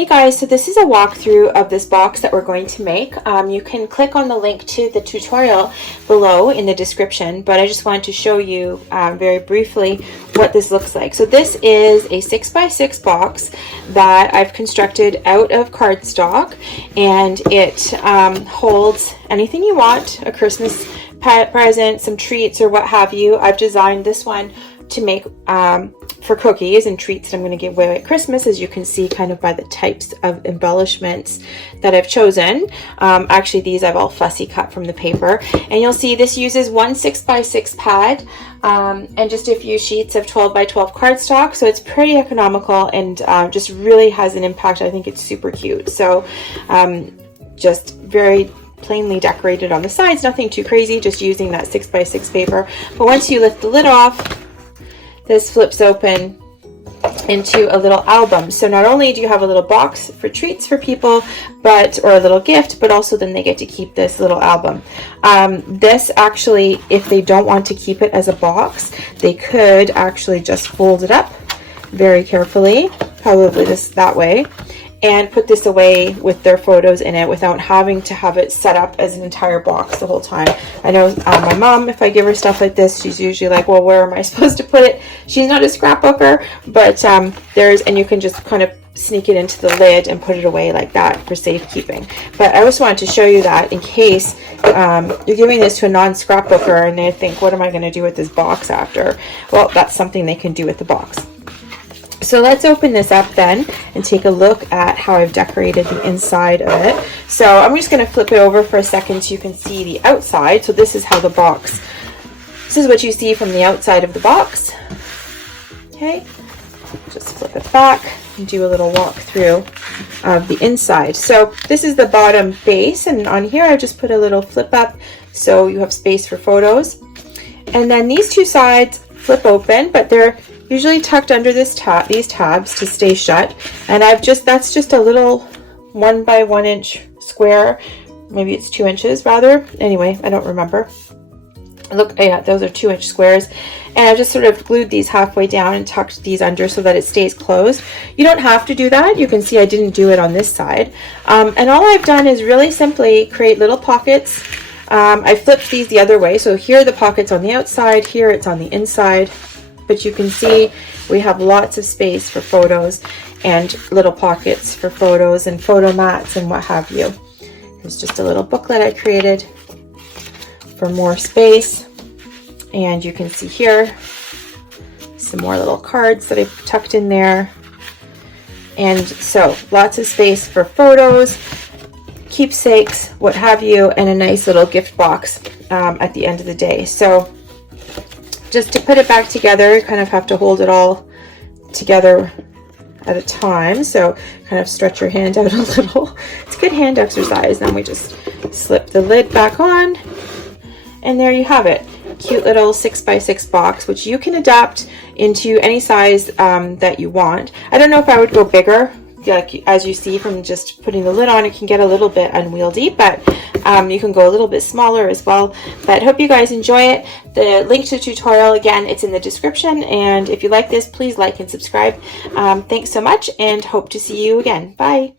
Hey guys, so this is a walkthrough of this box that we're going to make. You can click on the link to the tutorial below in the description, but I just wanted to show you very briefly what this looks like. So this is a 6x6 box that I've constructed out of cardstock, and it holds anything you want, a Christmas present, some treats, or what have you. I've designed this one to make for cookies and treats that I'm going to give away at Christmas, as you can see kind of by the types of embellishments that I've chosen. Actually, these I've all fussy cut from the paper, and you'll see this uses one 6x6 pad and just a few sheets of 12x12 cardstock, so it's pretty economical and just really has an impact. I think it's super cute. So just very plainly decorated on the sides, nothing too crazy, just using that 6x6 paper. But once you lift the lid off, this flips open into a little album. So not only do you have a little box for treats for people, or a little gift, but also then they get to keep this little album. This actually, if they don't want to keep it as a box, they could actually just fold it up very carefully, probably that way, and put this away with their photos in it without having to have it set up as an entire box the whole time. I know my mom, if I give her stuff like this, she's usually like, well, where am I supposed to put it? She's not a scrapbooker, but and you can just kind of sneak it into the lid and put it away like that for safekeeping. But I just wanted to show you that in case you're giving this to a non-scrapbooker and they think, what am I going to do with this box after? Well, that's something they can do with the box. So let's open this up then and take a look at how I've decorated the inside of it. So I'm just going to flip it over for a second so you can see the outside. So this is how the box, this is what you see from the outside of the box. Okay, just flip it back and do a little walk through of the inside. So this is the bottom base, and on here I just put a little flip up so you have space for photos. And then these two sides flip open, but they're usually tucked under these tabs to stay shut. And that's just a little 1 by 1 inch square. Maybe it's 2 inches rather. Anyway, I don't remember. Look, yeah, those are 2-inch squares. And I've just sort of glued these halfway down and tucked these under so that it stays closed. You don't have to do that. You can see I didn't do it on this side. And all I've done is really simply create little pockets. I flipped these the other way. So here are the pockets on the outside, here it's on the inside. But you can see we have lots of space for photos and little pockets for photos and photo mats and what have you. There's just a little booklet I created for more space. And you can see here some more little cards that I've tucked in there. And so lots of space for photos, keepsakes, what have you, and a nice little gift box at the end of the day. So just to put it back together, you kind of have to hold it all together at a time. So kind of stretch your hand out a little. It's a good hand exercise. Then we just slip the lid back on, and there you have it. Cute little 6x6 box, which you can adapt into any size that you want. I don't know if I would go bigger. Like, as you see from just putting the lid on, it can get a little bit unwieldy, but you can go a little bit smaller as well. But hope you guys enjoy it. The link to the tutorial, again, it's in the description, and if you like this, please like and subscribe. Thanks so much, and hope to see you again. Bye.